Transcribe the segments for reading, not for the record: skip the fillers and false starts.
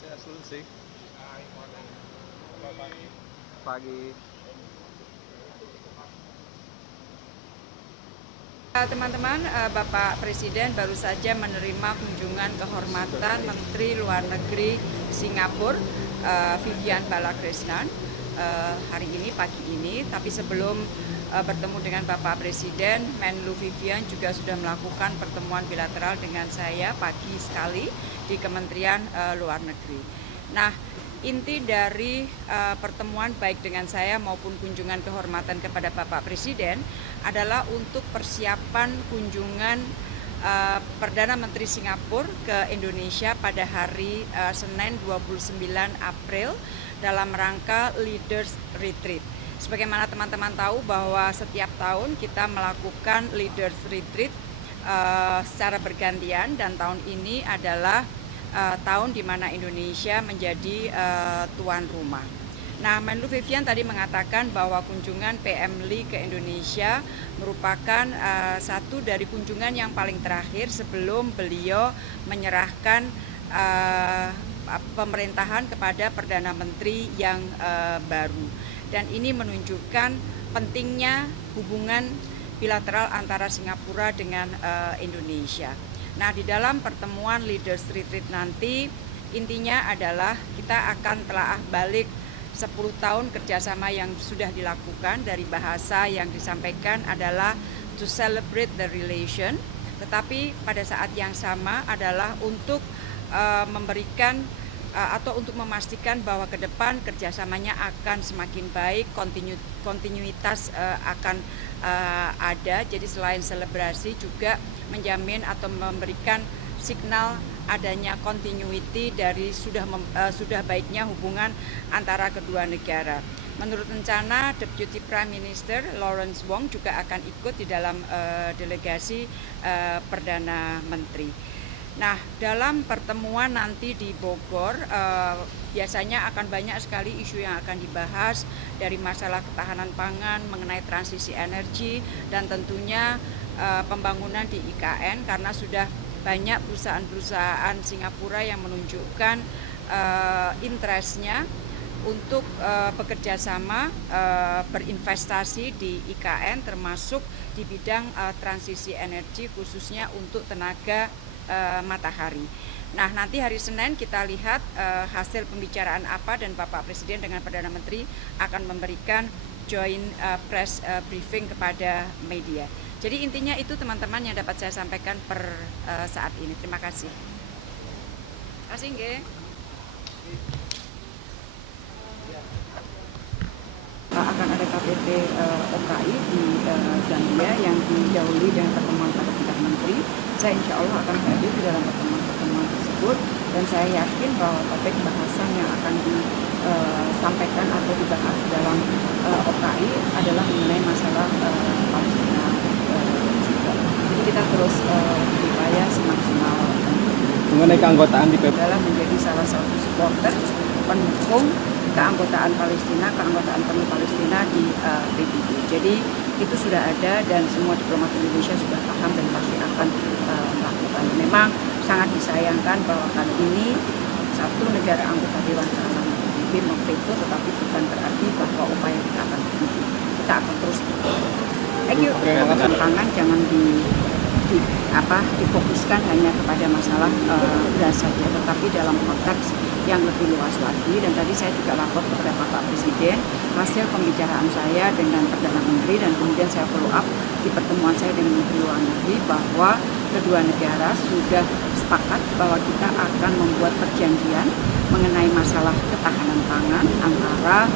Swastiastu. Pagi. Teman-teman, Bapak Presiden baru saja menerima kunjungan kehormatan Menteri Luar Negeri Singapura, Vivian Balakrishnan, hari ini, pagi ini. Tapi sebelum bertemu dengan Bapak Presiden, Menlu Vivian juga sudah melakukan pertemuan bilateral dengan saya pagi sekali di Kementerian Luar Negeri. Nah, inti dari pertemuan baik dengan saya maupun kunjungan kehormatan kepada Bapak Presiden adalah untuk persiapan kunjungan Perdana Menteri Singapura ke Indonesia pada hari Senin 29 April dalam rangka Leaders Retreat. Sebagaimana teman-teman tahu bahwa setiap tahun kita melakukan Leaders Retreat secara bergantian, dan tahun ini adalah tahun di mana Indonesia menjadi tuan rumah. Nah, Menlu Vivian tadi mengatakan bahwa kunjungan PM Lee ke Indonesia merupakan satu dari kunjungan yang paling terakhir sebelum beliau menyerahkan pemerintahan kepada Perdana Menteri yang baru. Dan ini menunjukkan pentingnya hubungan bilateral antara Singapura dengan Indonesia. Nah, di dalam pertemuan Leaders Retreat nanti, intinya adalah kita akan telaah balik 10 tahun kerjasama yang sudah dilakukan. Dari bahasa yang disampaikan adalah to celebrate the relation, tetapi pada saat yang sama adalah untuk memberikan atau untuk memastikan bahwa ke depan kerjasamanya akan semakin baik, kontinuitas akan ada. Jadi selain selebrasi juga menjamin atau memberikan signal adanya continuity dari sudah baiknya hubungan antara kedua negara. Menurut rencana, Deputy Prime Minister Lawrence Wong juga akan ikut di dalam delegasi Perdana Menteri. Nah, dalam pertemuan nanti di Bogor, biasanya akan banyak sekali isu yang akan dibahas, dari masalah ketahanan pangan, mengenai transisi energi, dan tentunya pembangunan di IKN, karena sudah banyak perusahaan-perusahaan Singapura yang menunjukkan interest-nya untuk bekerja sama berinvestasi di IKN, termasuk di bidang transisi energi, khususnya untuk tenaga matahari. Nah, nanti hari Senin kita lihat hasil pembicaraan apa, dan Bapak Presiden dengan Perdana Menteri akan memberikan joint press briefing kepada media. Jadi intinya itu teman-teman yang dapat saya sampaikan per saat ini. Terima kasih. Terima kasih, nggih. Akan ada KTT OKI di Gambia yang didahului dengan pertemuan pada tingkat menteri. Saya insya Allah akan hadir di dalam pertemuan tersebut, dan saya yakin bahwa topik bahasan yang akan disampaikan atau dibahas dalam OKI adalah mengenai masalah Palestina juga. Jadi kita terus berupaya semaksimal Mengenai keanggotaan di PBB adalah menjadi salah satu supporter pendukung keanggotaan Palestina, keanggotaan penuh Palestina di PBB. Jadi itu sudah ada, dan semua diplomat Indonesia sudah paham dan pasti akan melakukan. Memang sangat disayangkan bahwa kali ini satu negara anggota Dewan Keamanan PBB memveto, tetapi bukan berarti bahwa upaya kita akan berhenti. Kita akan terus. Thank you. Pangan jangan difokuskan hanya kepada masalah beras saja, tetapi dalam konteks yang lebih luas lagi. Dan tadi saya juga lapor kepada Bapak Presiden hasil pembicaraan saya dengan Perdana Menteri, dan kemudian saya follow up di pertemuan saya dengan Menteri Luar Negeri bahwa kedua negara sudah sepakat bahwa kita akan membuat perjanjian mengenai masalah ketahanan pangan antara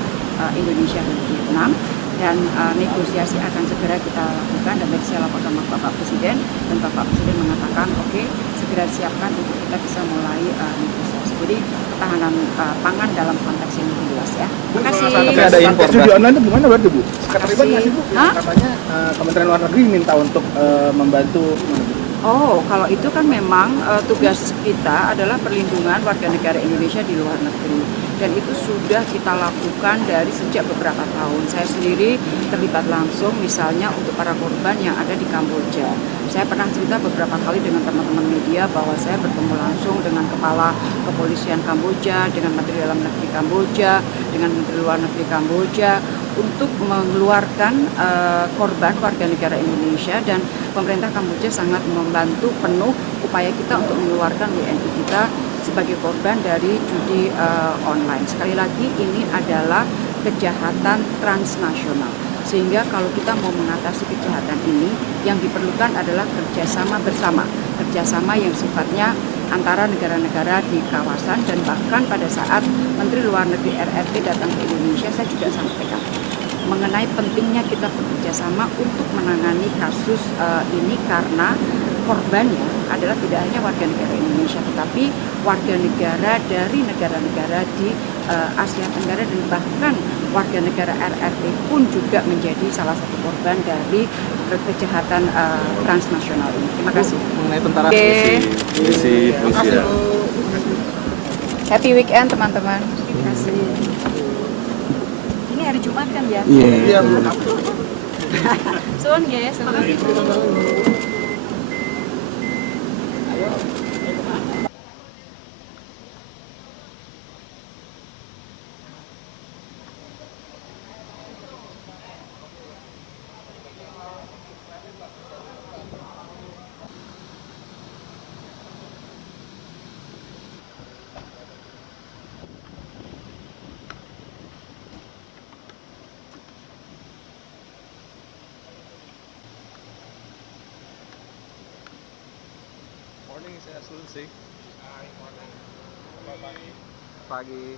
Indonesia dan Vietnam, dan negosiasi akan segera kita lakukan. Dan tadi saya lapor sama Bapak Presiden, dan Bapak Presiden mengatakan oke, segera siapkan untuk kita bisa mulai negosiasi. Jadi ketahanan pangan dalam konteks yang lebih luas ya. Terima kasih. Tapi ada impor Studi online itu gimana berarti, Bu? Sekretariat nggak sih, Bu? Hah? Katanya Kementerian Luar Negeri minta untuk membantu. Oh, kalau itu kan memang tugas kita adalah perlindungan warga negara Indonesia di luar negeri. Dan itu sudah kita lakukan dari sejak beberapa tahun. Saya sendiri terlibat langsung misalnya untuk para korban yang ada di Kamboja. Saya pernah cerita beberapa kali dengan teman-teman media bahwa saya bertemu langsung dengan Kepala Kepolisian Kamboja, dengan Menteri Dalam Negeri Kamboja, dengan Menteri Luar Negeri Kamboja, untuk mengeluarkan korban warga negara Indonesia, dan pemerintah Kamboja sangat membantu penuh upaya kita untuk mengeluarkan WNI kita sebagai korban dari judi online. Sekali lagi ini adalah kejahatan transnasional. Sehingga kalau kita mau mengatasi kejahatan ini, yang diperlukan adalah kerjasama bersama. Kerjasama yang sifatnya antara negara-negara di kawasan, dan bahkan pada saat Menteri Luar Negeri RRT datang ke Indonesia, saya juga sampaikan mengenai pentingnya kita bekerja sama untuk menangani kasus ini, karena korbannya adalah tidak hanya warga negara Indonesia, tetapi warga negara dari negara-negara di Asia Tenggara, dan bahkan warga negara RRT pun juga menjadi salah satu korban dari kejahatan transnasional ini. Terima kasih. Mengenai tentara Misi Rusia. Happy weekend teman-teman. Terima kasih. Ini hari Jumat kan ya? Iya. Suun ya, terima kasih. Morning, saya Sulsi. Pagi.